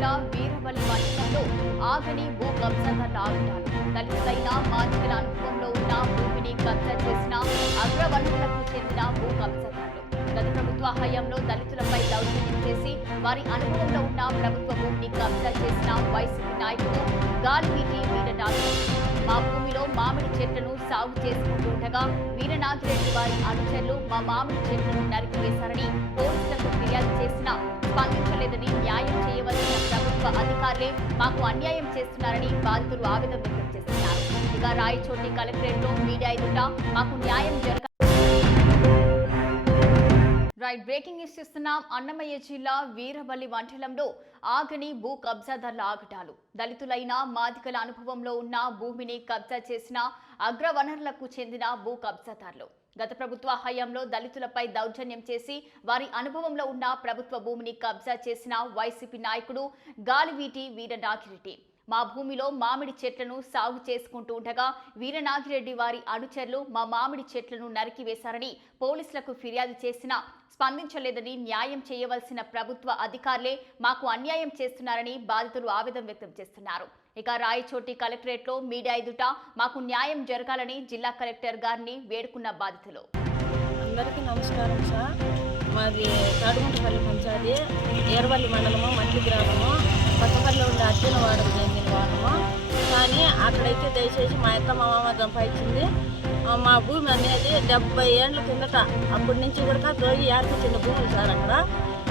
జిల్లా వీరవల్లి మండలంలో ఆగని భూ కబ్జాదారుల తాగుతారు దళితులైన మాదిగల అనుభవంలో ఉన్న భూమిని కబ్జా చేసిన అగ్రవర్ణులకు చెందిన భూ కబ్జాదారులు గత ప్రభుత్వ హయాంలో దళితులపై దౌర్జన్యం చేసి వారి అనుభవంలో ఉన్న ప్రభుత్వ భూమిని కబ్జా చేసిన వైసీపీ నాయకుడు గాలివీటి వీరనాథ్. మా భూమిలో మామిడి చెట్లను సాగు చేసుకుంటుండగా వీరనాగిరెడ్డి వారి అనుచరులు మా మామిడి చెట్లను నరికివేశారని పోలీసులకు ఫిర్యాదు చేసినా స్పందించలేదని న్యాయం చేయవలసిన ప్రభుత్వ అధికారులే మాకు అన్యాయం చేస్తున్నారని బాధితులు ఆవేదన వ్యక్తం చేస్తున్నారు. ఇక రాయచోటి కలెక్టరేట్లో మీడియా ఎదుట మాకు న్యాయం జరగ రైట్ బ్రేకింగ్ న్యూస్ ఇస్తున్నాం అన్నమయ్య జిల్లా వీరవల్లి మండలంలో ఆగని భూ కబ్జాదారుల ఆగటాలు దళితులైన మాదికల అనుభవంలో ఉన్న భూమిని కబ్జా చేసిన అగ్రవనరులకు చెందిన భూ కబ్జాదారులు. గత ప్రభుత్వ హయాంలో దళితులపై దౌర్జన్యం చేసి వారి అనుభవంలో ఉన్న ప్రభుత్వ భూమిని కబ్జా చేసిన వైసీపీ నాయకుడు గాలివీటి వీర నాగిరెడ్డి మా భూమిలో మామిడి చెట్లను సాగు చేసుకుంటూ ఉండగా వీరనాగిరెడ్డి వారి అనుచరులు మా మామిడి చెట్లను నరికివేశారని పోలీసులకు ఫిర్యాదు చేసినా స్పందించలేదని న్యాయం చేయవలసిన ప్రభుత్వ అధికారులే మాకు అన్యాయం చేస్తున్నారని బాధితులు ఆవేదన వ్యక్తం చేస్తున్నారు. ఇక రాయచోటి కలెక్టరేట్లో మీడియా ఎదుట మాకు న్యాయం జరగాలని జిల్లా కలెక్టర్ గారిని వేడుకున్న బాధితులు. అందరికీ నమస్కారం సార్. మాది తాడుగుంటపల్లి పంచాయతీ ఏర్వల్లి మండలము మట్టి గ్రామము. కొత్తపల్లి ఉండే అర్జునవాడకు కానీ అక్కడైతే దయచేసి మా యొక్క మా మామ సంపాదించింది. మా భూమి అనేది డెబ్బై ఏళ్ళ కిందట అప్పటి నుంచి కూడా దోగి ఏర్పించిన భూమి సార్ అక్కడ.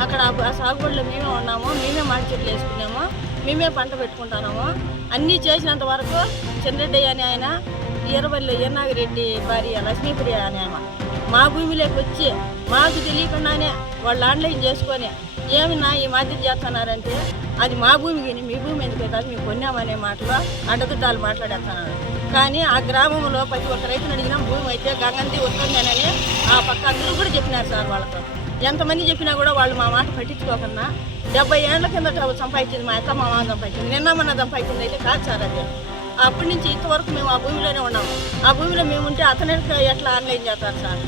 అక్కడ ఆ- సాగుబడిలో మేమే ఉన్నాము మేమే మార్కెట్లు వేసుకున్నాము మేమే పంట పెట్టుకుంటున్నాము. అన్నీ చేసినంత వరకు చంద్రెడ్డి అని ఆయన ఈరవల్లి ఈనాగిరెడ్డి భార్య లక్ష్మీప్రియ అని ఆమె మా భూమిలోకి వచ్చి మాకు తెలియకుండానే వాళ్ళు ఆన్లైన్ చేసుకొని ఏమన్నా ఈ మాదిరి చేస్తున్నారంటే అది మా భూమి కానీ మీ భూమి ఎందుకే కాదు మేము కొన్నామనే మాటలో అడ్డదుట్టాలు మాట్లాడేస్తున్నారు. కానీ ఆ గ్రామంలో ప్రతి ఒక్క రైతును అడిగినా భూమి అయితే గంగంతి వస్తుందనని ఆ పక్క అందరూ కూడా చెప్పినారు సార్ వాళ్ళతో. ఎంతమంది చెప్పినా కూడా వాళ్ళు మా మాట పట్టించుకోకుండా డెబ్బై ఏళ్ళ కిందట సంపాదించింది మా అత్త మా మామ సంపాదించింది. నిన్న మన సంపాదించింది అయితే కాదు సార్ అది. అప్పటి నుంచి ఇంతవరకు మేము ఆ భూమిలోనే ఉన్నాము ఆ భూమిలో మేము ఉంటే అతను ఎట్లా ఆన్లైన్ చేస్తారు సార్?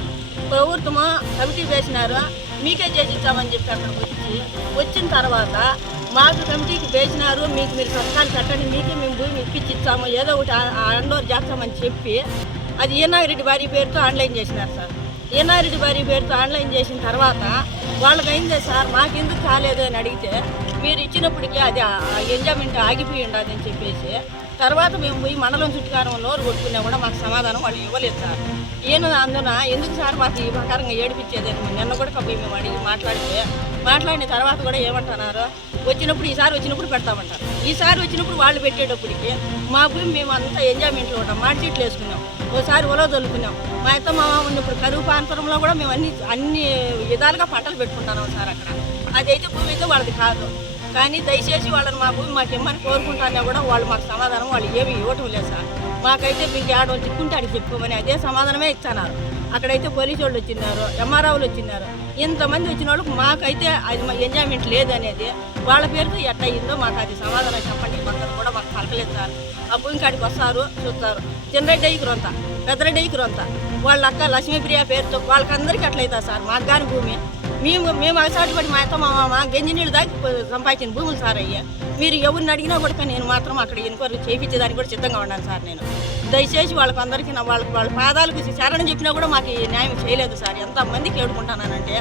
ప్రభుత్వము కమిటీ వేసినారు. మీకే చేసి చెప్పి అక్కడికి వచ్చి వచ్చిన తర్వాత మాకు కమిటీకి వేసినారు మీకు మీరు పథకాలు కట్టండి మీకే మేము భూమి ఇప్పించిచ్చాము ఏదో ఒకటి అండోర్ చేస్తామని చెప్పి అది ఈనాగిరెడ్డి వారి పేరుతో ఆన్లైన్ చేసినారు సార్. ఈనారెడ్డి వారి పేరుతో ఆన్లైన్ చేసిన తర్వాత వాళ్ళకి అయిందే సార్ మాకెందుకు కాలేదు? అని అడిగితే మీరు ఇచ్చినప్పటికీ అది ఎంజాయ్మెంట్ ఆగిపోయి ఉండదు అని చెప్పేసి తర్వాత మేము పోయి మండలం చుట్టుకారం నోరు కొట్టుకున్నా కూడా మాకు సమాధానం వాళ్ళు ఇవ్వలేదు సార్. ఈయన అందున ఎందుకు సార్ మాకు ఈ ప్రకారంగా ఏడిపించేది? నిన్న కూడా పోయి మేము అడిగి మాట్లాడితే మాట్లాడిన తర్వాత కూడా ఏమంటున్నారు? వచ్చినప్పుడు ఈసారి వచ్చినప్పుడు పెడతామంటారు. ఈసారి వచ్చినప్పుడు వాళ్ళు పెట్టేటప్పటికి మా భూమి మేము అంతా ఎంజాయ్మెంట్లో ఉంటాం మాడి వేసుకున్నాం. ఓసారి ఉలవ చల్లుకున్నాం మా అత్త మామ ఉన్నప్పుడు కరువు ప్రాంతంలో కూడా మేము అన్ని అన్ని విధాలుగా పంటలు పెట్టుకుంటున్నాం సార్ అక్కడ. అదైతే భూమి అయితే వాళ్ళది కాదు. కానీ దయచేసి వాళ్ళని మా భూమి మాకు ఇమ్మని కోరుకుంటానే కూడా వాళ్ళు మాకు సమాధానం వాళ్ళు ఏమి ఇవ్వటం లేదు సార్. మాకైతే మీకు ఆడవాళ్ళు చిక్కుంటే అడిగి చెప్పుకోమని అదే సమాధానమే ఇస్తున్నారు అక్కడైతే పోలీసు వాళ్ళు వచ్చినారు ఎంఆర్ఓలు వచ్చినారు ఇంతమంది వచ్చిన వాళ్ళకి మాకైతే అది మా ఎంజాయ్మెంట్ లేదనేది వాళ్ళ పేరుతో ఎట్ట అయిందో మాకు అది సమాధానం చెప్పండి. పక్కన కూడా మాకు పలకలేదు సార్. ఆ భూమి కాడికి వస్తారు చూస్తారు. చిన్నరెడ్డి అయ్యకురంత పెద్దరెడ్డి అయ్యకురంత వాళ్ళ అక్క లక్ష్మీప్రియ పేరుతో వాళ్ళకందరికీ అట్లయితా సార్ మాకు కాని భూమి. మేము మేము అలసాటు పడి మా అత్త మా మామ గంజి నీళ్ళు దాకి సంపాదించిన భూములు సార్ అయ్యా. మీరు ఎవరిని అడిగినా కూడా నేను మాత్రం అక్కడ ఎన్క్వైరీ చేయించేదానికి కూడా సిద్ధంగా ఉన్నాను సార్ నేను. దయచేసి వాళ్ళకి అందరికీ నా వాళ్ళకి వాళ్ళ పాదాలకు శరణం చెప్పినా కూడా మాకు న్యాయం చేయలేదు సార్. ఎంతమందికి ఏడుకుంటానంటే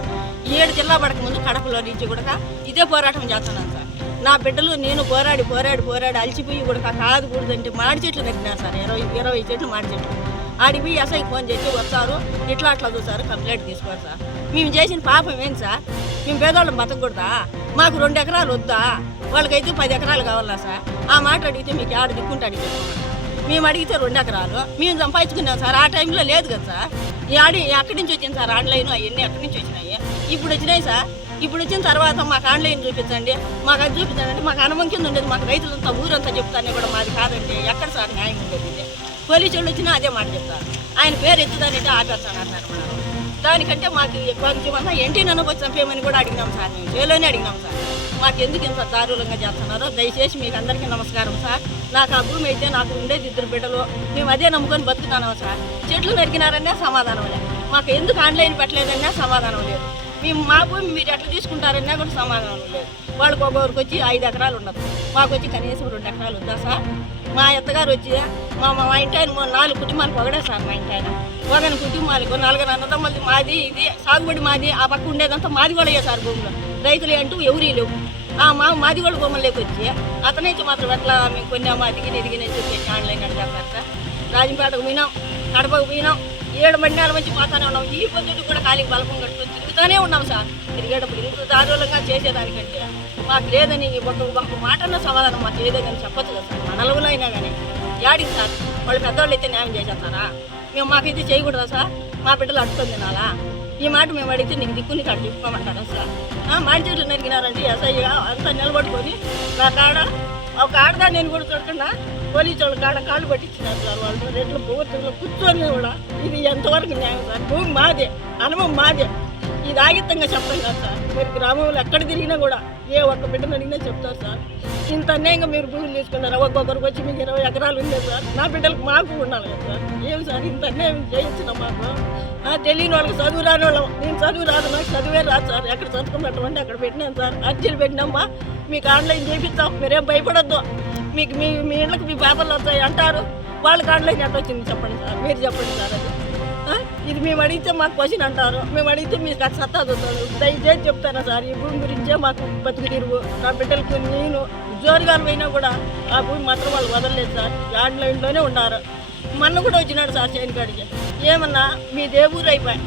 ఏడు జిల్లా పడక ముందు కడపలో నుంచి కూడా ఇదే పోరాటం చేస్తున్నాను సార్. నా బిడ్డలు నేను పోరాడి పోరాడి పోరాడి అలిచిపోయి కూడా కాదు కూడదంటే మాడి చెట్లు తగ్గినారు సార్. ఇరవై ఇరవై చెట్లు మాడి చెట్లు. ఆడికి పోయి ఎస్ఐకి ఫోన్ చేసి వస్తారు. ఇట్లా అట్లా చూసారు కంప్లైంట్ తీసుకోరు సార్. మేము చేసిన పాపం ఏంటి సార్? మేము పేదవాళ్ళం బతకూడదా? మాకు రెండు ఎకరాలు వద్దా? వాళ్ళకైతే పది ఎకరాలు కావాలా సార్? ఆ మాట అడిగితే మీకు ఆడ దిక్కుంటే అడిగి మేము అడిగితే రెండు ఎకరాలు. మేము సంపాదించుకున్నాం సార్. ఆ టైంలో లేదు కదా సార్. ఈ ఆడి ఎక్కడి నుంచి వచ్చింది సార్. ఆన్లైన్ అవన్నీ ఎక్కడి నుంచి వచ్చినాయి. ఇప్పుడు వచ్చినాయి సార్. ఇప్పుడు వచ్చిన తర్వాత మాకు ఆన్లైన్ చూపించండి మాకు అది చూపించండి అంటే మాకు అనుభవం కింద ఉండేది మాకు రైతులంతా ఊరంతా చెప్తానే కూడా మాది కాదండి ఎక్కడ సార్ న్యాయం ఉండేది? పోలీసు వాళ్ళు వచ్చినా అదే మాట చెప్తారు. ఆయన పేరు ఎత్తుదానంటే ఆపేస్తాను సార్ దానికంటే మాకు కొంచెమన్నా అంతా ఎంటీ నన్ను చంపేయమని కూడా అడిగినాం సార్ మేము జైల్లోనే అడిగినాం సార్. మాకు ఎందుకు ఇంత దారుణంగా చేస్తున్నారో దయచేసి మీకు అందరికీ నమస్కారం సార్. నాకు ఆ భూమి అయితే నాకు ఉండేది ఇద్దరు బిడ్డలు మేము అదే నమ్ముకొని బతుకుతున్నాము సార్? చెట్లు నరికినారనే సమాధానం లేదు. మాకు ఎందుకు ఆన్లైన్ పెట్టలేదనే సమాధానం లేదు. మేము మా భూమి మీరు ఎట్లా తీసుకుంటారన్నా కూడా సమాధానం లేదు. వాళ్ళకి ఒక్కొక్కరికి వచ్చి ఐదు ఎకరాలు ఉండదు. మాకు వచ్చి కనీసం రెండు ఎకరాలు ఉందా సార్? మా అత్తగారు వచ్చి మా మా ఇంటి ఆయన మా నాలుగు కుటుంబాలకు ఒకడే సార్ మా ఇంటి ఆయన. ఒకని కుటుంబాలకు నలుగురు అన్నదమ్మలది మాది ఇది సాగుబడి మాది ఆ పక్క ఉండేదంతా మాది కూడా సార్ భూమిలో. రైతులు అంటూ ఎవరీ లేవు. ఆ మా మాది కూడా బొమ్మలోకి వచ్చి అతనైతే మాత్రం ఎట్లా మేము కొన్నాము దిగిన ఎదిగిన చెప్పి ఆన్లైన్ అడిగారు సార్. రాజంపేటకు పోయినాం కడపకు పోయినాం ఏడు మండలాల నుంచి పోతానే ఉన్నాం. ఈ పొద్దుడు కూడా కాలికి బలపం కట్టుకొని తిరుగుతూనే ఉన్నాం సార్. తిరిగేటప్పుడు ఇంత దారుణంగా చేసేదానికంటే మాకు లేదని ఒక ఒక మాటన్న సమాధానం మాకు లేదని చెప్పచ్చు కదా సార్. మనలో అయినా కానీ యాడికి సార్? వాళ్ళు పెద్దవాళ్ళు అయితే న్యాయం చేసేస్తారా? మేము మాకు ఇది చేయకూడదా సార్? మా బిడ్డలు అట్టుకొని తినాలా? ఈ మాట మేము అడిగితే నీకు దిక్కుని కాడ చెప్పుకోమంటారా సార్? మా మాడి చెట్లు నరికినారంటే ఎస్ఐగా అంతా నిలబడుకొని నా కాడ ఒక ఆడదా నేను కూడా చూడకుండా పోలీసు వాళ్ళు కాడ కాళ్ళు పట్టించినారు సార్ వాళ్ళు. రెండు ప్రభుత్వంలో కూర్చొని కూడా ఇది ఎంతవరకు న్యాయం సార్? భూమి మాదే అనుభవం మాదే. ఇది ఆగిత్తంగా చెప్తాం కదా సార్. మీరు గ్రామంలో ఎక్కడ తిరిగినా కూడా ఏ ఒక్క బిడ్డను అడిగినా చెప్తారు సార్. ఇంత అన్యాయంగా మీరు భూములు తీసుకున్నారు ఒక్కొక్కరికి వచ్చి మీకు ఇరవై ఎకరాలు ఉంది సార్. నా బిడ్డలకు మాకు ఉండాలి కదా సార్. ఏం సార్ ఇంత అన్యాయం చేయించిన మాకు? ఆ, తెలియని వాళ్ళకి చదువు రాని వాళ్ళం. నేను చదువు రాదు నాకు చదివే రాదు సార్. ఎక్కడ చదువుకున్నటువంటి అక్కడ పెట్టినాను సార్. అర్జీలు పెట్టినామ్మా మీకు ఆన్లైన్ చేపిస్తాం. మీరేం భయపడొద్దు. మీకు మీ మీ ఇళ్ళకి మీ పేపర్లు వస్తాయి అంటారు. వాళ్ళకి ఆన్లైన్ ఎట్లా వచ్చింది చెప్పండి సార్. మీరు చెప్పండి సార్ అది. ఇది మేము అడిగితే మాకు క్వశ్చన్ అంటారు. మేము అడిగితే మీకు అది సత్తా చూస్తారు దయచేసి చెప్తారా సార్? ఈ భూమి గురించే మాకు బతుకు తీరువు నా బిడ్డలకు నేను ఉద్యోగాలు పోయినా కూడా ఆ భూమి మాత్రం వాళ్ళు వదలలేదు సార్. ఆన్లైన్లోనే ఉన్నారు. మొన్న కూడా వచ్చినాడు సార్ చేను కాడికి. ఏమన్నా మీ ఏ ఊరు అయిపోయి?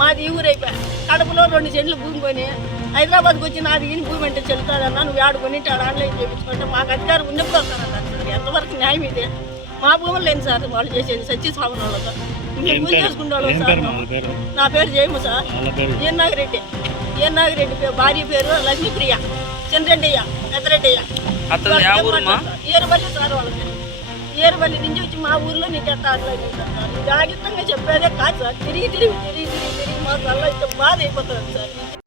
మాది ఈ ఊరు అయిపోయి? కడపలో రెండు చెట్లు భూమి కొని హైదరాబాద్కి వచ్చి నాది ఈ భూమి అంటే చెల్లుతాదన్నా నువ్వు ఆడుకొని ఆడ ఆన్లైన్ చేయించుకుంటే మాకు అధికారం ఉన్నప్పుడు వస్తానన్నారు సార్. ఎంతవరకు న్యాయం ఇదే? మా భూములు లేని సార్ వాళ్ళు చేసేది సచ్చి సాగున వాళ్ళతో చేసుకునే వాళ్ళం ఏం సార్. నా పేరు జయము సార్. ఏ నాగిరెడ్డి? ఏ నాగిరెడ్డి పేరు? భార్య పేరు లక్ష్మీప్రియ. చంద్రెడ్డయ్య పెద్దరెడ్డయ్య. ఏరుబల్లి సార్ వాళ్ళకి ఏరుబల్లి నుంచి వచ్చి మా ఊర్లో నీకు ఎట్లా ఆగితంగా చెప్పేదే కాదు సార్. తిరిగి తిరిగి తిరిగి తిరిగి తిరిగి మాకు అలా బాధ అయిపోతుంది సార్.